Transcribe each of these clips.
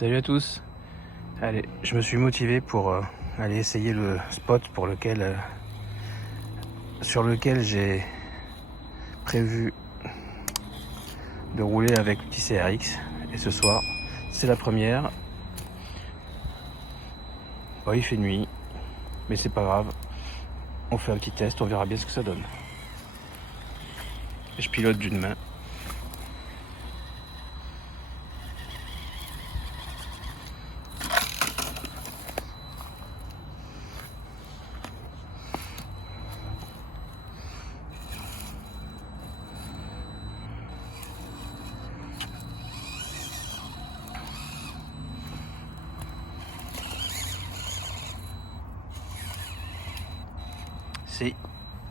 Salut à tous. Allez, je me suis motivé pour aller essayer le spot sur lequel j'ai prévu de rouler avec le petit CRX. Et ce soir, c'est la première. Bon, il fait nuit, mais c'est pas grave. On fait un petit test, on verra bien ce que ça donne. Et je pilote d'une main. C'est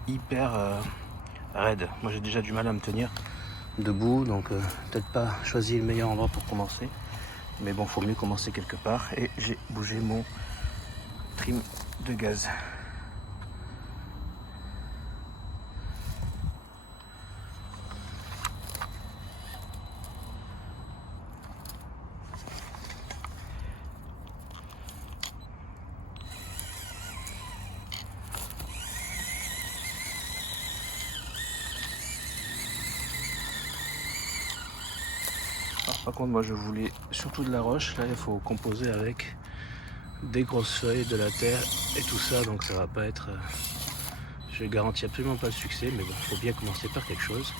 hyper raide. Moi j'ai déjà du mal à me tenir debout, donc peut-être pas choisi le meilleur endroit pour commencer. Mais bon, faut mieux commencer quelque part. Et j'ai bougé mon trim de gaz. Alors, par contre, moi je voulais surtout de la roche. Là, il faut composer avec des grosses feuilles, de la terre et tout ça, donc ça va pas être. Je garantis absolument pas le succès, mais bon, faut bien commencer par quelque chose.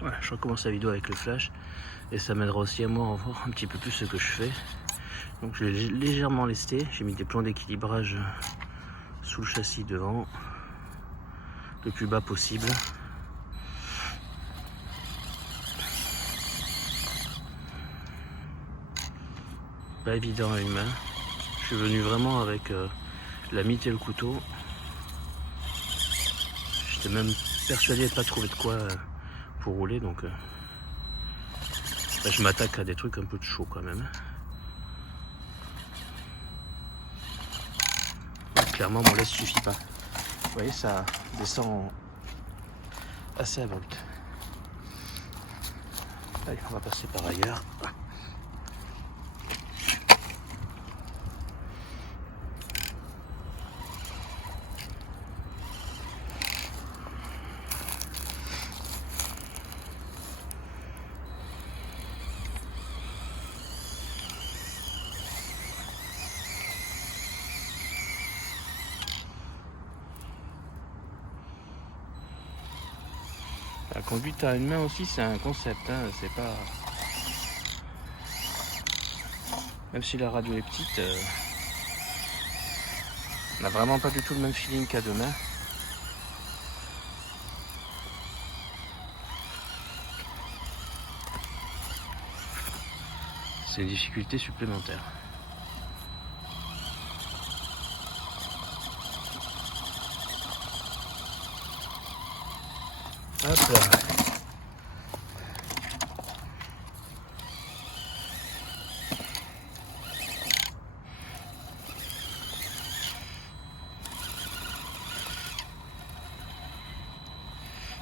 Voilà, je recommence la vidéo avec le flash et ça m'aidera aussi à moi à voir un petit peu plus ce que je fais. Donc je l'ai légèrement lesté, j'ai mis des plans d'équilibrage sous le châssis devant, le plus bas possible. Pas évident à une main. Je suis venu vraiment avec la mythe et le couteau. J'étais même persuadé de pas trouver de quoi pour rouler, donc là, je m'attaque à des trucs un peu de chaud quand même. Donc, clairement mon laisse suffit pas. Vous voyez, ça descend assez abrupt. Allez, on va passer par ailleurs. La conduite à une main aussi, c'est un concept, hein, c'est pas. Même si la radio est petite, on n'a vraiment pas du tout le même feeling qu'à deux mains. C'est une difficulté supplémentaire. Hop là.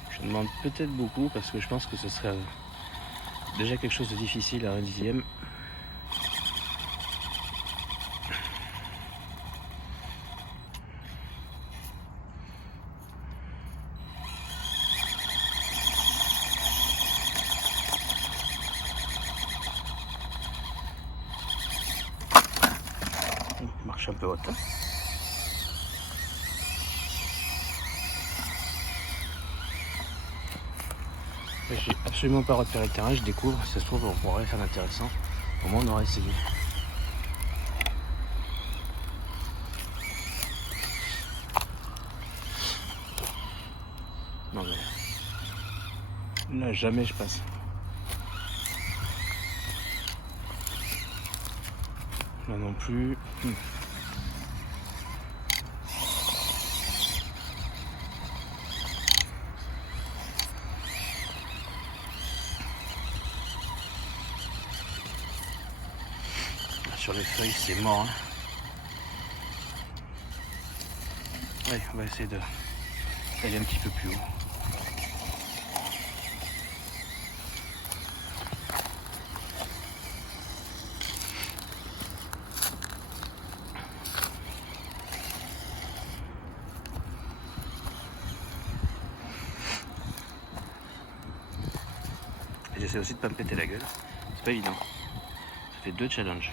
Je demande peut-être beaucoup parce que je pense que ce serait déjà quelque chose de difficile à un dixième. marche un peu haute. Hein. J'ai absolument pas repéré le terrain, je découvre, si ça se trouve on pourrait faire d'intéressant. Au moins on aura essayé. Non mais là jamais je passe. Là non plus. Sur les feuilles c'est mort. Hein. Ouais, on va essayer d'aller un petit peu plus haut. Et j'essaie aussi de pas me péter la gueule. C'est pas évident. Ça fait 2 challenges.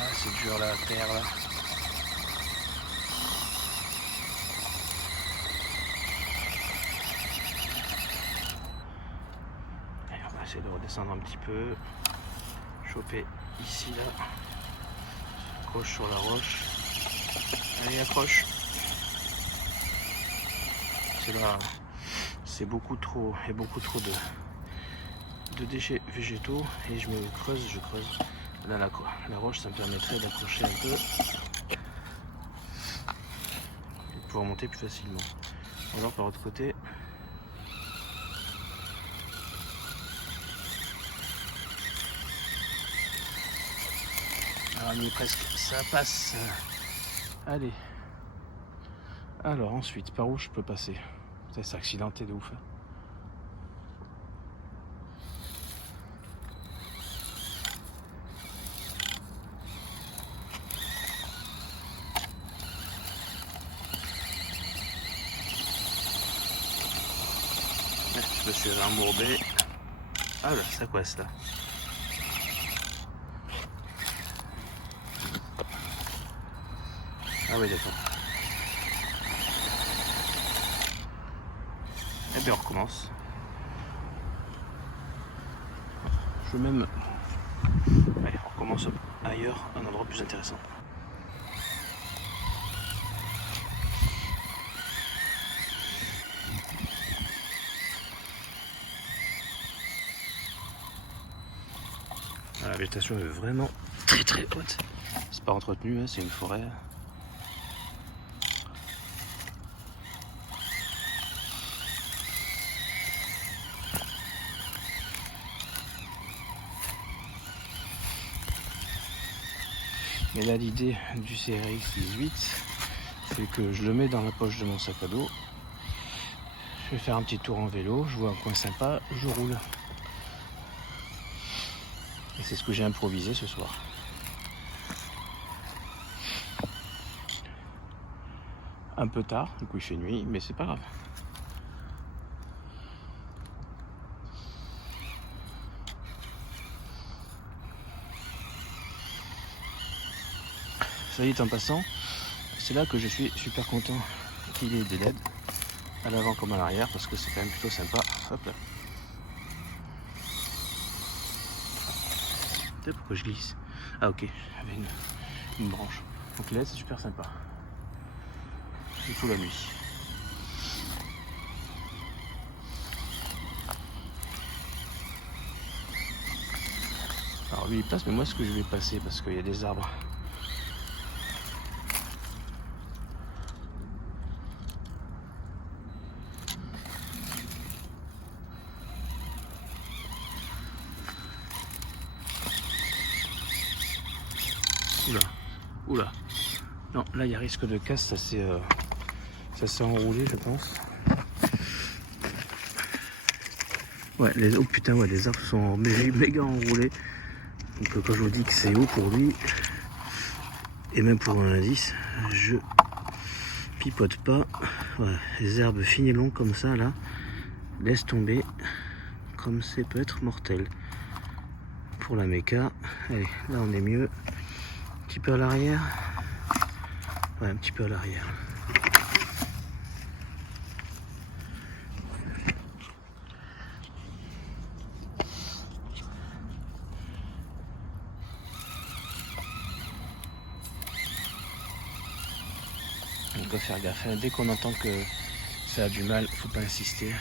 Ah, c'est dur la terre là. Allez, on va essayer de redescendre un petit peu. Choper ici là. Accroche sur la roche. Allez, accroche. C'est là. C'est beaucoup trop. Il y a beaucoup trop de déchets végétaux. Et je creuse. Là, la roche, ça me permettrait d'accrocher un peu. Et de pouvoir monter plus facilement. Alors par l'autre côté. Ah, on y est presque, ça passe. Allez. Alors ensuite, par où je peux passer? Ça, c'est accidenté de ouf. Je me suis embourbé. Ah là, ça coince là. Ah oui, d'accord. Et bien on recommence. Je vais même... Allez, on recommence ailleurs, un endroit plus intéressant. La végétation est vraiment très haute. C'est pas entretenu, hein, c'est une forêt. Mais là l'idée du CRX 18, c'est que je le mets dans la poche de mon sac à dos. Je vais faire un petit tour en vélo, je vois un coin sympa, je roule. Et c'est ce que j'ai improvisé ce soir. Un peu tard, du coup il fait nuit, mais c'est pas grave. Ça y est, en passant, c'est là que je suis super content qu'il y ait des LED à l'avant comme à l'arrière parce que c'est quand même plutôt sympa. Hop là. Putain, pourquoi je glisse? Ah ok, j'avais une branche. Donc les LED c'est super sympa. Surtout la nuit. Alors lui il passe, mais moi est-ce que je vais passer parce qu'il y a des arbres? Oula. Non, là il y a risque de casse, ça s'est enroulé je pense. Ouais, oh putain, ouais, les arbres sont méga enroulés. Donc quand je vous dis que c'est haut pour lui, et même pour un indice, je pipote pas. Voilà, les herbes fines et longues comme ça là, laisse tomber, comme c'est peut être mortel. Pour la méca, allez, là on est mieux. Un petit peu à l'arrière. Ouais, un petit peu à l'arrière. On doit faire gaffe. Dès qu'on entend que ça a du mal, faut pas insister.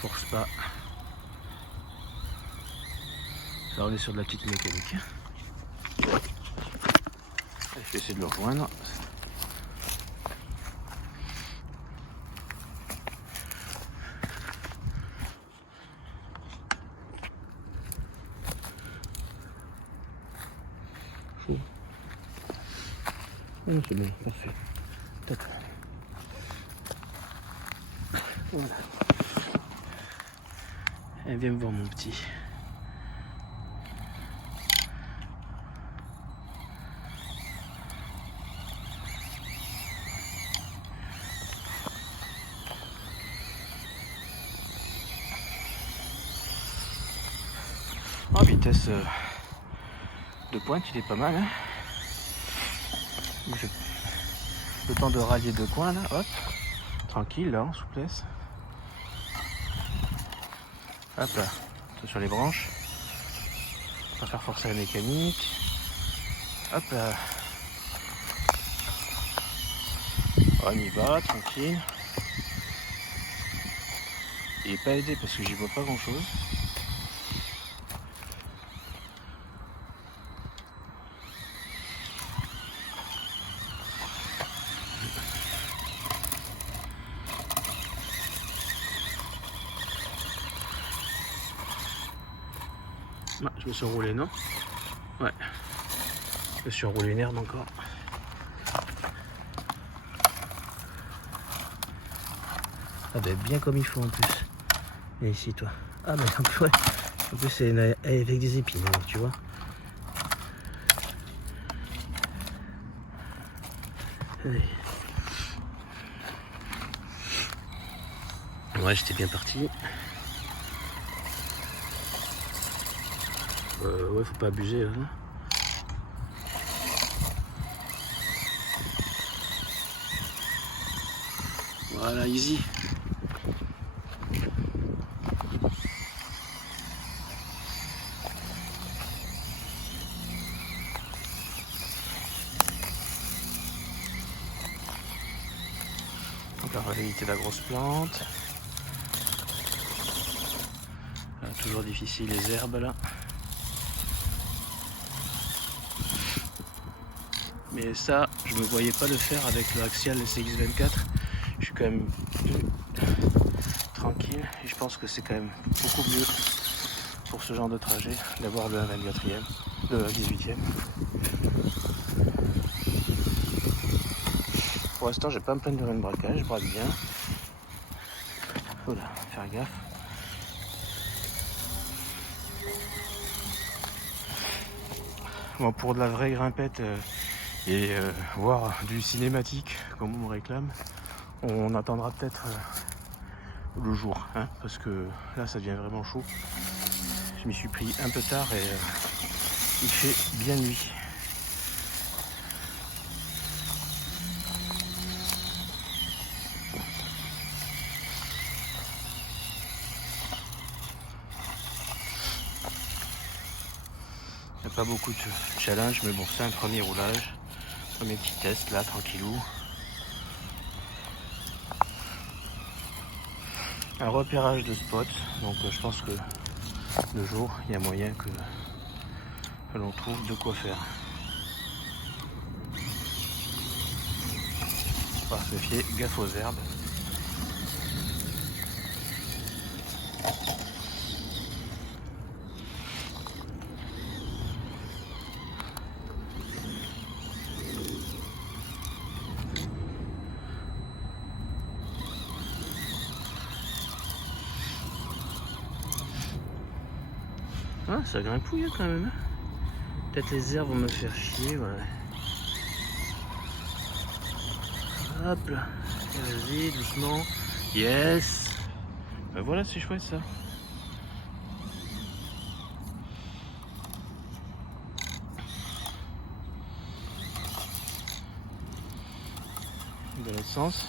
Force pas. Là on est sur de la petite mécanique. Je vais essayer de le rejoindre. Oh, c'est bon, parfait. Top. Voilà. Et viens me voir mon petit. En vitesse de pointe, il est pas mal. Hein, le temps de rallier deux coins là, hop. Tranquille là, en souplesse. Hop là, sur les branches. Pas faire forcer la mécanique. Hop là. On y va, tranquille. Il est pas aidé parce que j'y vois pas grand chose. Ah, je me suis enroulé, non? Ouais. Je me suis enroulé une herbe encore. Ah ben bien comme il faut en plus. Et ici toi. Ah ben en plus, ouais. En plus c'est avec des épines, alors, tu vois. Allez. Ouais, j'étais bien parti. Ouais, faut pas abuser. Hein. Voilà, easy. Donc là, on va éviter la grosse plante. Là, toujours difficile les herbes là. Mais ça, je me voyais pas le faire avec le Axial CX24. Je suis quand même tranquille et je pense que c'est quand même beaucoup mieux pour ce genre de trajet d'avoir le 24e, le 18e. Pour l'instant, j'ai pas à me plaindre de rien de braquage, je braque bien. Voilà, faire gaffe. Bon, pour de la vraie grimpette et voir du cinématique comme on me réclame, on attendra peut-être le jour, hein, parce que là ça devient vraiment chaud. Je m'y suis pris un peu tard et il fait bien nuit. Il n'y a pas beaucoup de challenge, mais bon, c'est un premier roulage. Premier petit test là, tranquillou. Un repérage de spot, donc je pense que le jour, il y a moyen que l'on trouve de quoi faire. On va se méfier, gaffe aux herbes. Ah, ça grimpouille quand même. Peut-être les herbes vont me faire chier, ouais. Hop là. Vas-y, doucement. Yes. Ben voilà, c'est chouette ça. De l'essence.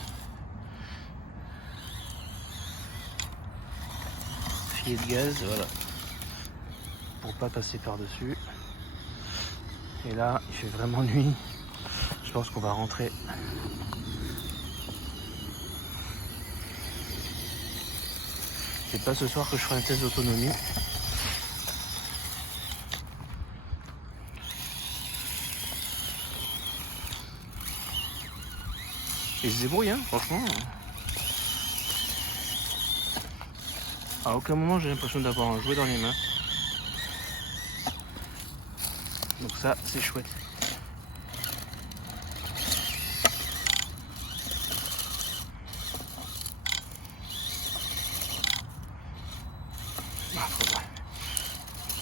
Filet de gaz, voilà. Pour pas passer par-dessus. Et là, il fait vraiment nuit. Je pense qu'on va rentrer. C'est pas ce soir que je ferai un test d'autonomie. Et il se débrouille, hein, franchement. À aucun moment j'ai l'impression d'avoir un jouet dans les mains. Donc ça, c'est chouette.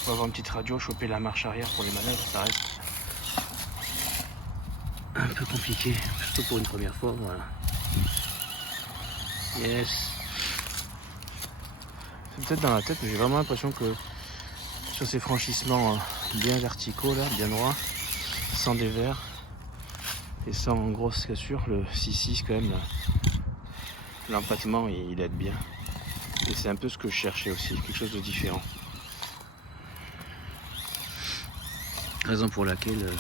Faut avoir une petite radio, choper la marche arrière pour les manœuvres, ça reste un peu compliqué, surtout pour une première fois, voilà. Yes. C'est peut-être dans la tête, mais j'ai vraiment l'impression que sur ces franchissements bien verticaux, là, bien droits, sans dévers et sans grosse cassure, le 6.6 quand même, l'empattement il aide bien. Et c'est un peu ce que je cherchais aussi, quelque chose de différent. Raison pour laquelle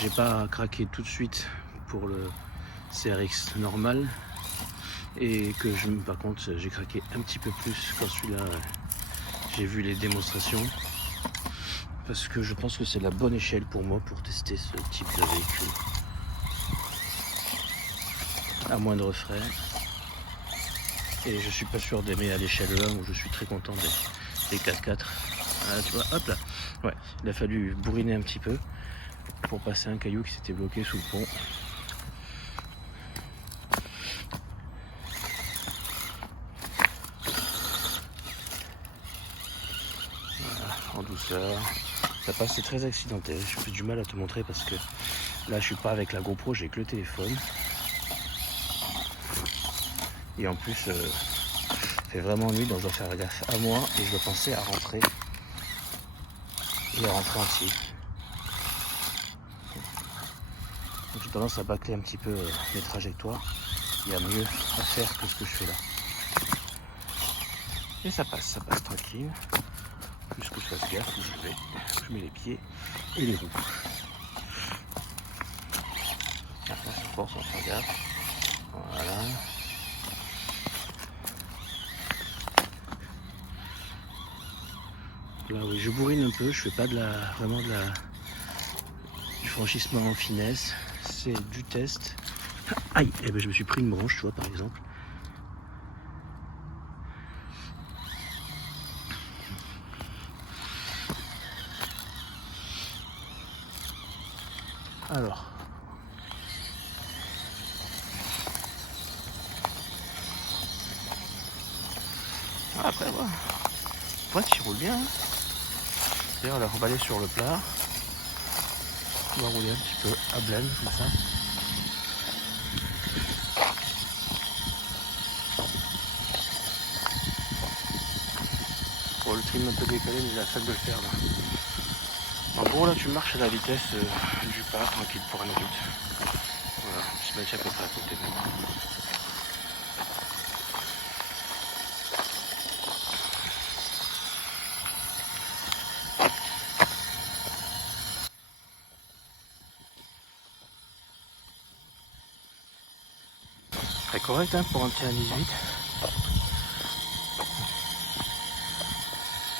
j'ai pas craqué tout de suite pour le CRX normal. Et que par contre j'ai craqué un petit peu plus quand celui-là j'ai vu les démonstrations, parce que je pense que c'est la bonne échelle pour moi pour tester ce type de véhicule à moindre frais. Et je suis pas sûr d'aimer à l'échelle 1 où je suis très content des 4x4. Ah, tu vois, hop là, ouais, il a fallu bourriner un petit peu pour passer un caillou qui s'était bloqué sous le pont. En douceur, ça passe, c'est très accidentel. J'ai plus du mal à te montrer parce que là je suis pas avec la GoPro, j'ai que le téléphone. Et en plus il fait vraiment nuit, donc je dois faire gaffe à moi et je dois penser à rentrer et à rentrer entier. Donc j'ai tendance à bâcler un petit peu les trajectoires. Il y a mieux à faire que ce que je fais là. Et ça passe tranquille. Plus que je fasse gaffe où je vais. Je mets les pieds et les roues. Là, je force, on fait gaffe. Voilà. Là oui, je bourrine un peu, je fais pas du franchissement en finesse, c'est du test. Aïe, eh ben je me suis pris une branche, tu vois, par exemple. Alors. Après, voilà. Ouais, tu roules bien. Hein. D'ailleurs, là, on va aller sur le plat. On va rouler un petit peu à blend, comme ça. Bon, le trim un peu décalé, mais j'ai la flemme de le faire, là. En gros, là, tu marches à la vitesse du pas, tranquille, pour un adulte. Voilà, je me tiens à peu près à côté de moi. Très correct hein, pour un petit 1.18.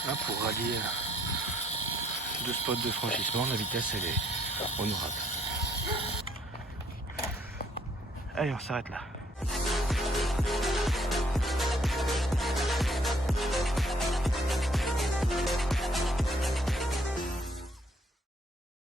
Là, pour rallier deux spots de franchissement, la vitesse elle est honorable. Allez, on s'arrête là.